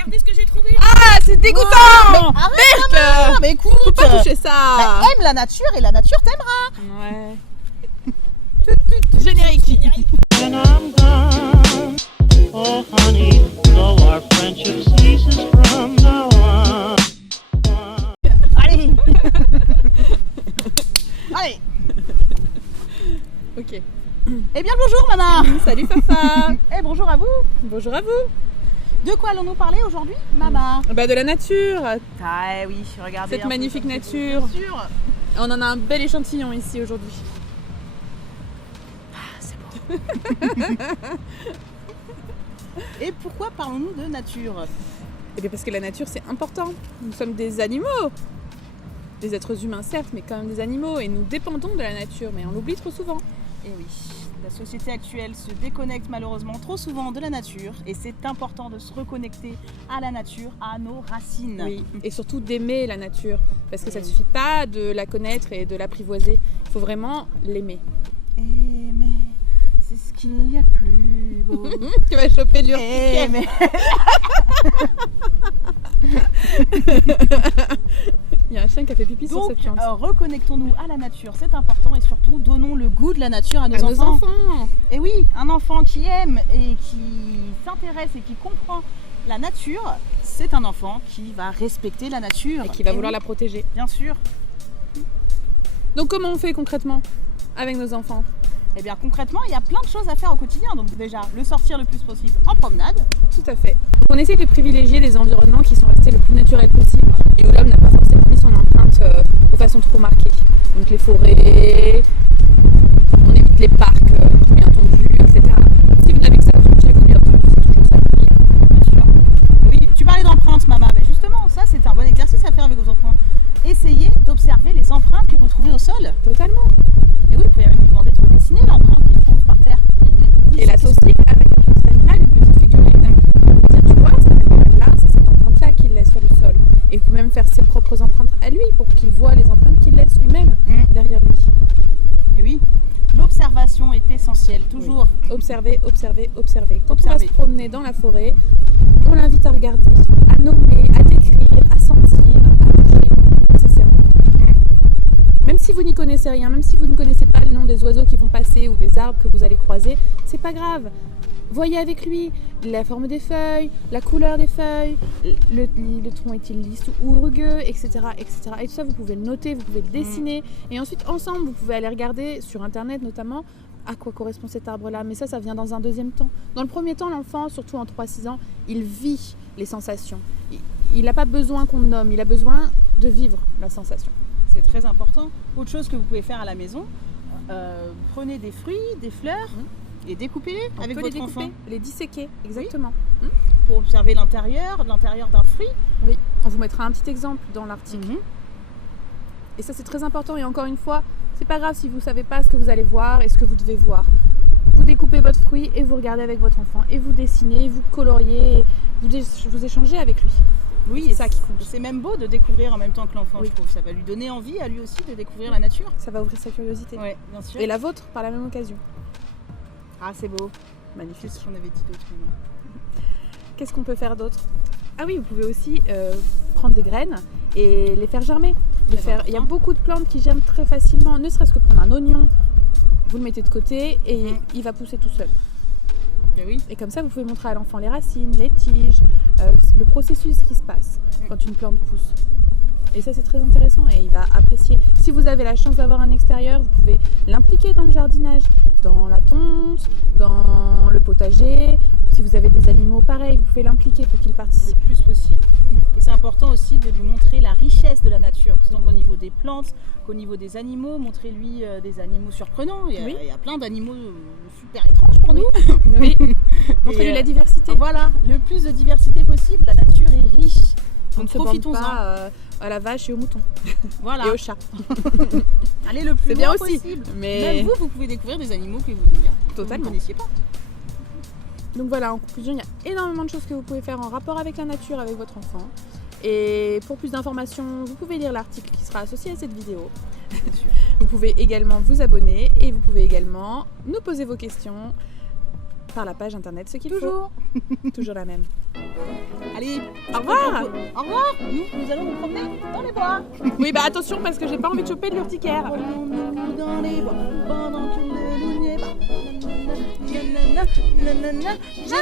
regardez ce que j'ai trouvé. Ah, c'est dégoûtant. Wow. Arrête, maman. Mais écoute, Faut pas toucher ça. aime la nature et la nature t'aimera. Ouais. Générique. When I'm gone, oh honey, though our friendship ceases from now on. Allez. Allez. Ok. Eh bien bonjour maman. Salut Fafa. Eh bonjour à vous. Bonjour à vous. De quoi allons-nous parler aujourd'hui, maman? Bah de la nature. Ah oui, regardez. Cette magnifique nature. Bien sûr. On en a un bel échantillon ici aujourd'hui. Et pourquoi parlons-nous de nature? Eh bien parce que la nature c'est important. Nous sommes des animaux. Des êtres humains certes, mais quand même des animaux. Et nous dépendons de la nature, mais on l'oublie trop souvent. Et oui, la société actuelle se déconnecte malheureusement trop souvent de la nature. Et c'est important de se reconnecter à la nature, à nos racines. Oui. Et surtout d'aimer la nature. Parce que ça ne suffit pas de la connaître et de l'apprivoiser. Il faut vraiment l'aimer. Aimer, c'est ce qu'il y a de plus beau. Tu vas choper l'urticaire. Aimer. Il y a un chien qui a fait pipi sur Donc, cette plante. reconnectons-nous à la nature, c'est important, et surtout donnons le goût de la nature à nos enfants. Et oui, un enfant qui aime et qui s'intéresse et qui comprend la nature, c'est un enfant qui va respecter la nature. Et qui va vouloir la protéger. Bien sûr. Donc comment on fait concrètement avec nos enfants? Eh bien concrètement, il y a plein de choses à faire au quotidien. Donc déjà, le sortir le plus possible en promenade. Tout à fait. Donc on essaie de privilégier des environnements qui sont restés le plus naturels possible et où l'homme n'a pas forcément mis son empreinte de façon trop marquée. Donc les forêts, on évite les parcs bien tendus, etc. Si vous n'avez que ça chez vous, bien entendu, c'est toujours ça. Bien sûr. Oui, tu parlais d'empreintes, maman. Ben justement, ça c'est un bon exercice à faire avec vos enfants. Essayez d'observer les empreintes que vous trouvez au sol. Totalement. Et oui, vous pouvez même lui demander de redessiner l'empreinte qu'il trouve par terre. Et l'associer avec un petit animal, une petite figurine. Dire, tu vois, cet animal-là, c'est cette empreinte-là qu'il laisse sur le sol. Et vous pouvez même faire ses propres empreintes à lui pour qu'il voit les empreintes qu'il laisse lui-même derrière lui. Et oui, l'observation est essentielle, toujours. Oui. Observer, observer, observer. Quand on Observer. va se promener dans la forêt, on l'invite à regarder, à nommer, à décrire, à sentir, à bouger. Et ça, c'est important. Même si vous n'y connaissez rien, même si vous ne connaissez pas le nom des oiseaux qui vont passer ou des arbres que vous allez croiser, c'est pas grave. Voyez avec lui la forme des feuilles, la couleur des feuilles, le tronc est-il lisse ou rugueux, etc., etc. Et tout ça, vous pouvez le noter, vous pouvez le dessiner. Et ensuite, ensemble, vous pouvez aller regarder sur Internet notamment à quoi correspond cet arbre-là. Mais ça vient dans un deuxième temps. Dans le premier temps, l'enfant, surtout en 3-6 ans, il vit les sensations. Il n'a pas besoin qu'on le nomme, il a besoin de vivre la sensation. C'est très important. Autre chose que vous pouvez faire à la maison, prenez des fruits, des fleurs et découpez-les avec peut votre les enfant. les disséquer, exactement. Pour observer l'intérieur d'un fruit. Oui, on vous mettra un petit exemple dans l'article. Et ça, c'est très important. Et encore une fois, c'est pas grave si vous savez pas ce que vous allez voir et ce que vous devez voir. Vous découpez votre fruit et vous regardez avec votre enfant et vous dessinez, vous coloriez, vous échangez avec lui. Oui, c'est ça qui compte. C'est même beau de découvrir en même temps que l'enfant, Oui. je trouve. Ça va lui donner envie à lui aussi de découvrir la nature. Ça va ouvrir sa curiosité. Oui, bien sûr. Et la vôtre par la même occasion. Ah, c'est beau. Magnifique. Qu'est-ce qu'on avait dit d'autre maintenant? Qu'est-ce qu'on peut faire d'autre? Ah oui, vous pouvez aussi prendre des graines et les faire germer. Il y a beaucoup de plantes qui germent très facilement, ne serait-ce que prendre un oignon, vous le mettez de côté et il va pousser tout seul. Et oui. Et comme ça, vous pouvez montrer à l'enfant les racines, les tiges, le processus qui se passe quand une plante pousse. Et ça, c'est très intéressant et il va apprécier. Si vous avez la chance d'avoir un extérieur, vous pouvez l'impliquer dans le jardinage, dans la tonte, dans le potager. Si vous avez des animaux, pareil, vous pouvez l'impliquer pour qu'il participe le plus possible. Et c'est important aussi de lui montrer la richesse de la nature, tant au niveau des plantes qu'au niveau des animaux. Montrez-lui des animaux surprenants. Il y a plein d'animaux super étranges pour nous. Oui. Montrez-lui la diversité. Voilà, le plus de diversité possible. La nature est riche. On ne se bande pas à la vache et au mouton. Voilà. Et au chat. Allez le plus C'est bien loin aussi. possible. Mais même vous pouvez découvrir des animaux que vous aimez bien. Totalement. Que vous ne connaissiez pas. Donc voilà, en conclusion, il y a énormément de choses que vous pouvez faire en rapport avec la nature, avec votre enfant. Et pour plus d'informations, vous pouvez lire l'article qui sera associé à cette vidéo. Bien sûr. Vous pouvez également vous abonner et vous pouvez également nous poser vos questions par la page internet Ce qu'il faut. Toujours. Toujours la même. Allez, Au revoir. Au revoir. Nous allons nous promener dans les bois. Oui, bah attention parce que j'ai pas envie de choper de l'urticaire. Promenons-nous dans les bois pendant que le loup n'est pas. Je